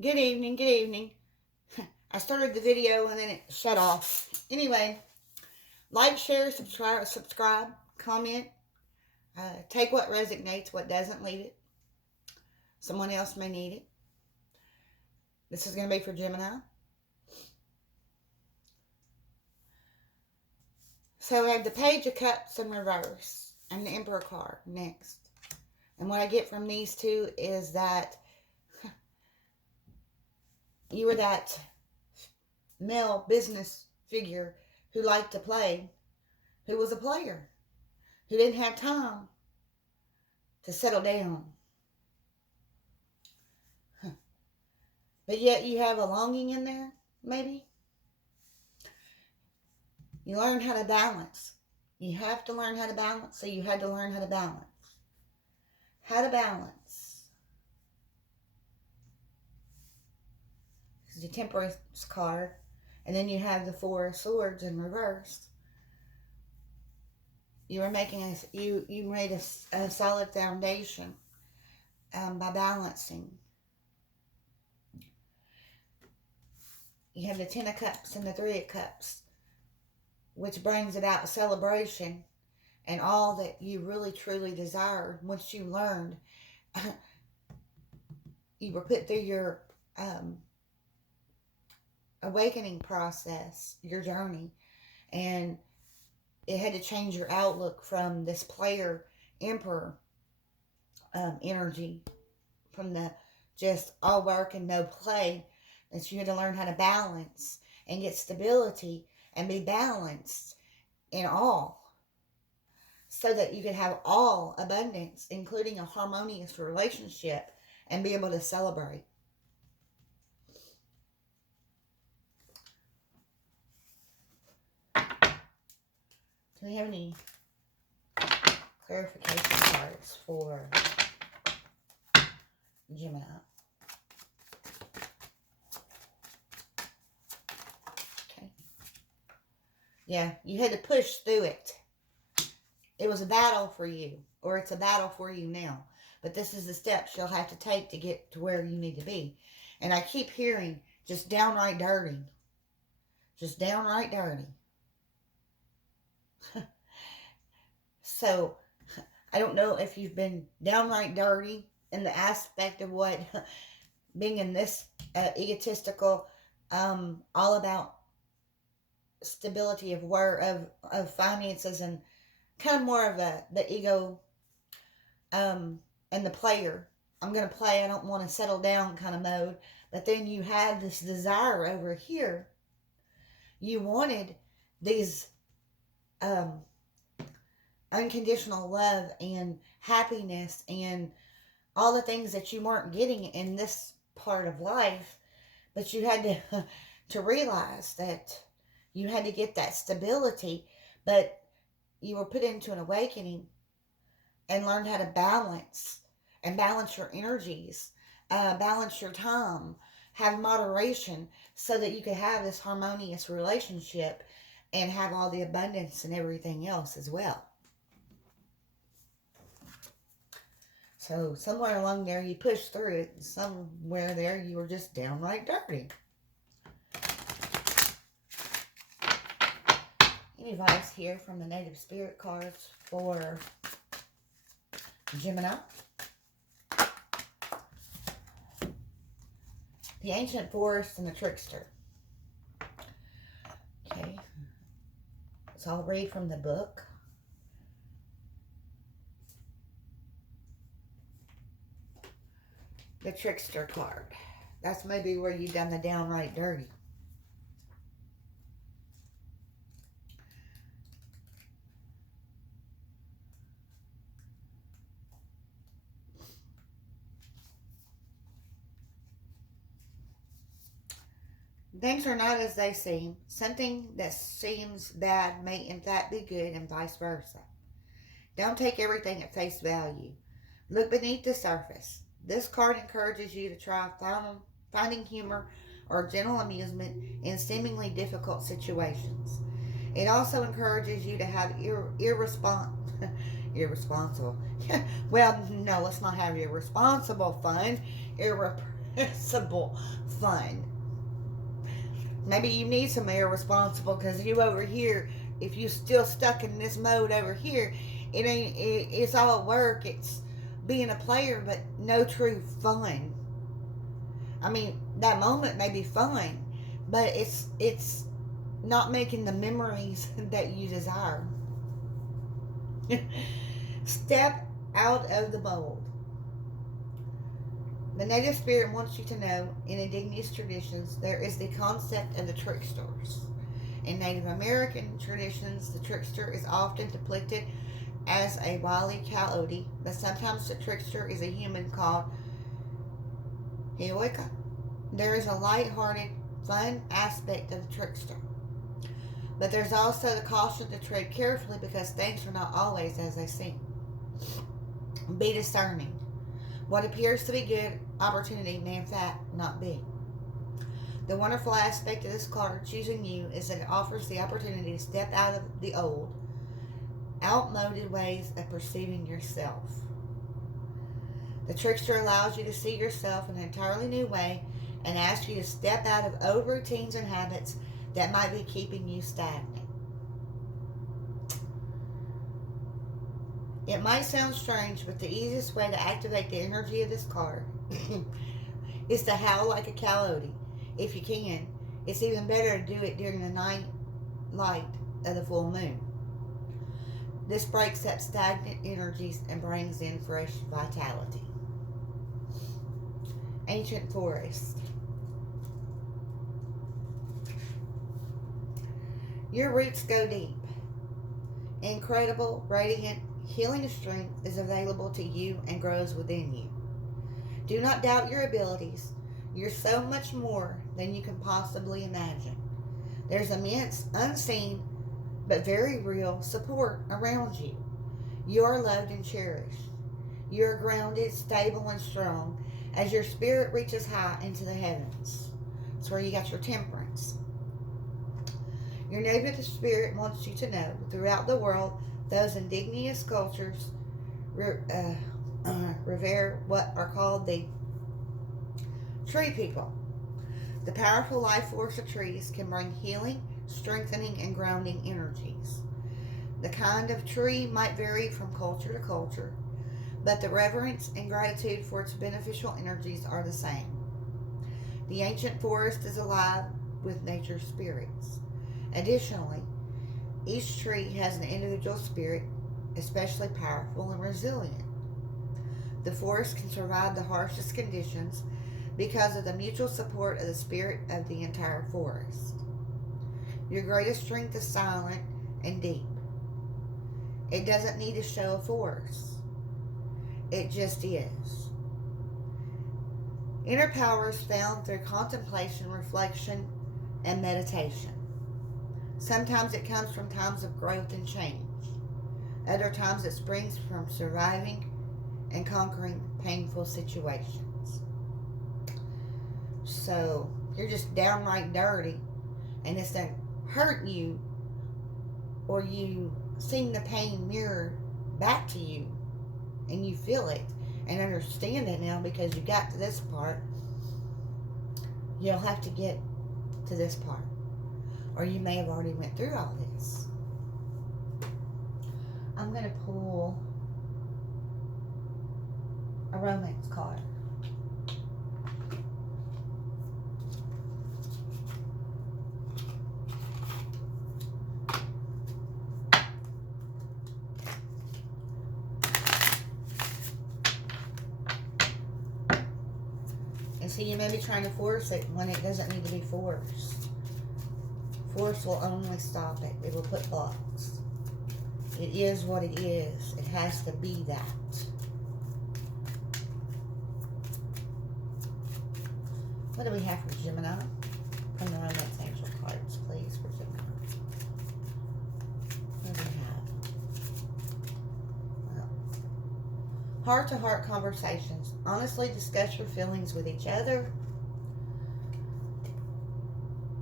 Good evening, good evening. I started the video and then it shut off. Anyway, like, share, subscribe, comment. Take what resonates, what doesn't, leave it. Someone else may need it. This is going to be for Gemini. So I have the Page of Cups in reverse and the Emperor card next. And what I get from these two is that you were that male business figure who liked to play, who was a player, who didn't have time to settle down. But yet you have a longing in there, maybe. You learn how to balance. You have to learn how to balance, so you had to learn how to balance. How to balance. This is the Temperance card. And then you have the Four of Swords in reverse. You were making you made a solid foundation by balancing. You have the Ten of Cups and the Three of Cups, which brings about celebration and all that you really truly desired once you learned. You were put through your awakening process, your journey, and it had to change your outlook from this player emperor energy, from the just all work and no play, that you had to learn how to balance and get stability and be balanced in all, so that you could have all abundance, including a harmonious relationship, and be able to celebrate. Do we have any clarification cards for Gemini? Okay. Yeah, you had to push through it. It was a battle for you, or it's a battle for you now. But this is the steps you'll have to take to get to where you need to be. And I keep hearing just downright dirty. Just downright dirty. So, I don't know if you've been downright dirty in the aspect of what being in this egotistical, all about stability of finances, and kind of more of the ego and the player. I'm going to play, I don't want to settle down kind of mode. But then you had this desire over here. You wanted these unconditional love and happiness and all the things that you weren't getting in this part of life. But you had to realize that you had to get that stability. But you were put into an awakening and learned how to balance your energies, balance your time, have moderation, so that you could have this harmonious relationship and have all the abundance and everything else as well. So somewhere along there you pushed through it. Somewhere there you were just downright dirty. Any advice here from the Native Spirit cards for Gemini? The Ancient Forest and the Trickster. Okay. So I'll read from the book. The Trickster card. That's maybe where you've done the downright dirty. Things are not as they seem. Something that seems bad may in fact be good, and vice versa. Don't take everything at face value. Look beneath the surface. This card encourages you to try finding humor or gentle amusement in seemingly difficult situations. It also encourages you to have irresponsible. Well, no, let's not have irresponsible fun. irresponsible fun. Maybe you need some irresponsible because you over here, if you still stuck in this mode over here, it's all work. It's being a player, but no true fun. I mean, that moment may be fun, but it's not making the memories that you desire. Step out of the mold. The native spirit wants you to know, in indigenous traditions, there is the concept of the tricksters. In Native American traditions, the trickster is often depicted as a wily coyote, but sometimes the trickster is a human called Heoika. There is a light-hearted, fun aspect of the trickster. But there's also the caution to tread carefully because things are not always as they seem. Be discerning. What appears to be good opportunity may in fact not be. The wonderful aspect of this card choosing you is that it offers the opportunity to step out of the old, outmoded ways of perceiving yourself. The trickster allows you to see yourself in an entirely new way and asks you to step out of old routines and habits that might be keeping you stagnant. It might sound strange, but the easiest way to activate the energy of this card is to howl like a coyote. If you can, it's even better to do it during the night light of the full moon. This breaks up stagnant energies and brings in fresh vitality. Ancient forest. Your roots go deep. Incredible, radiant, healing strength is available to you and grows within you. Do not doubt your abilities. You're so much more than you can possibly imagine. There's immense, unseen, but very real support around you. You are loved and cherished. You are grounded, stable, and strong as your spirit reaches high into the heavens. That's where you got your temperance. Your native spirit wants you to know throughout the world, those indigenous cultures revere what are called the tree people. The powerful life force of trees can bring healing, strengthening, and grounding energies. The kind of tree might vary from culture to culture, but the reverence and gratitude for its beneficial energies are the same. The ancient forest is alive with nature's spirits. Additionally, each tree has an individual spirit, especially powerful and resilient. The forest can survive the harshest conditions because of the mutual support of the spirit of the entire forest. Your greatest strength is silent and deep. It doesn't need a show of force. It just is. Inner power is found through contemplation, reflection, and meditation. Sometimes it comes from times of growth and change. Other times it springs from surviving and conquering painful situations. So, you're just downright dirty and it's going to hurt you, or you seeing the pain mirrored back to you and you feel it and understand it now because you got to this part. You'll have to get to this part, or you may have already went through all this. I'm going to pull a romance card. And see, you may be trying to force it when it doesn't need to be forced. Force will only stop it. It will put blocks. It is what it is. It has to be that. What do we have for Gemini? From the romance angel cards, please, for Gemini. What do we have? Well, heart-to-heart conversations. Honestly discuss your feelings with each other.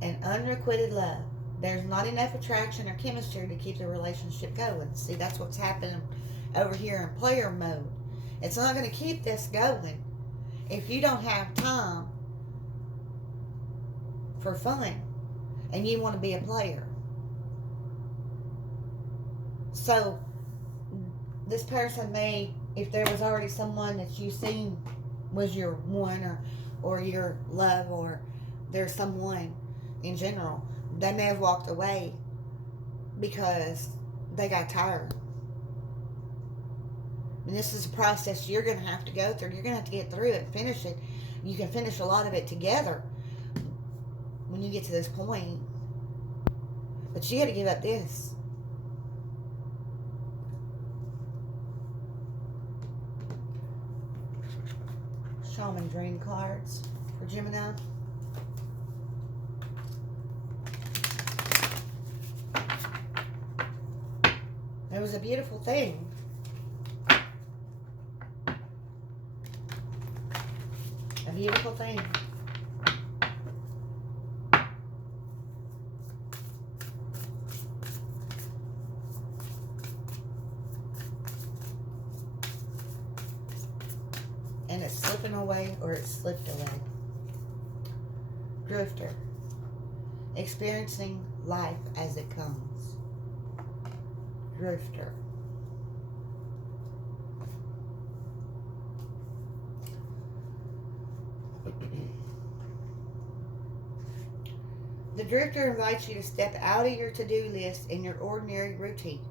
And unrequited love. There's not enough attraction or chemistry to keep the relationship going. See, that's what's happening over here in player mode. It's not going to keep this going if you don't have time for fun and you want to be a player. So this person may, if there was already someone that you seen was your one, or your love, or there's someone in general, they may have walked away because they got tired. And this is a process you're going to have to go through. You're going to have to get through it and finish it. You can finish a lot of it together when you get to this point. But you got to give up this. Shaman Dream cards for Gemini. It was a beautiful thing. A beautiful thing. And it's slipping away, or it slipped away. Drifter. Experiencing life as it comes. Drifter. The drifter invites you to step out of your to-do list and your ordinary routine,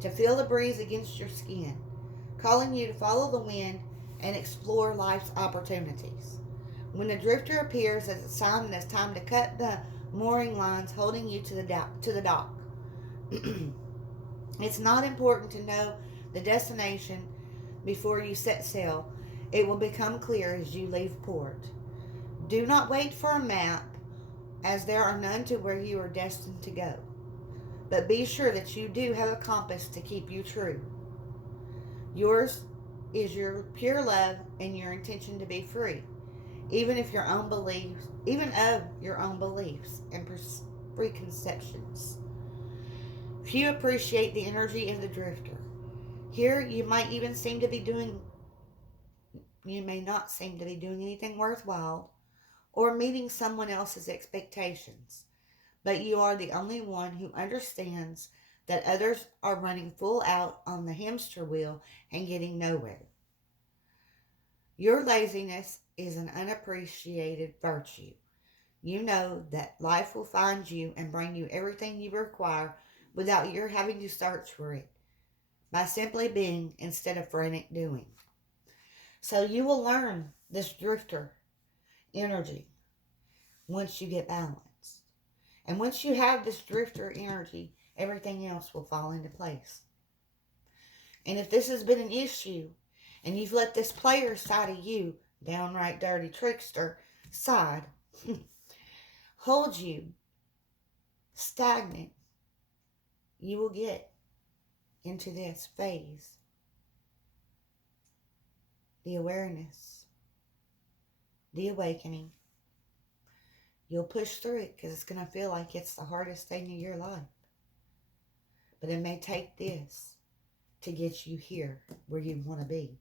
to feel the breeze against your skin, calling you to follow the wind and explore life's opportunities. When the drifter appears as a sign that it's time to cut the mooring lines holding you to the dock. It's not important to know the destination before you set sail. It will become clear as you leave port. Do not wait for a map, as there are none to where you are destined to go. But be sure that you do have a compass to keep you true. Yours is your pure love and your intention to be free, even of your own beliefs and preconceptions. Few appreciate the energy of the drifter. Here you may not seem to be doing anything worthwhile or meeting someone else's expectations, but you are the only one who understands that others are running full out on the hamster wheel and getting nowhere. Your laziness is an unappreciated virtue. You know that life will find you and bring you everything you require without your having to search for it, by simply being instead of frantic doing. So you will learn this drifter energy once you get balanced. And once you have this drifter energy, everything else will fall into place. And if this has been an issue, and you've let this player side of you, downright dirty trickster side, hold you stagnant, you will get into this phase. The awareness, the awakening. You'll push through it because it's going to feel like it's the hardest thing in your life. But it may take this to get you here where you want to be.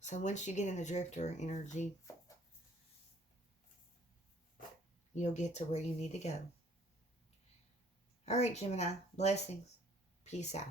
So once you get in the drifter energy, you'll get to where you need to go. All right, Gemini, blessings. Peace out.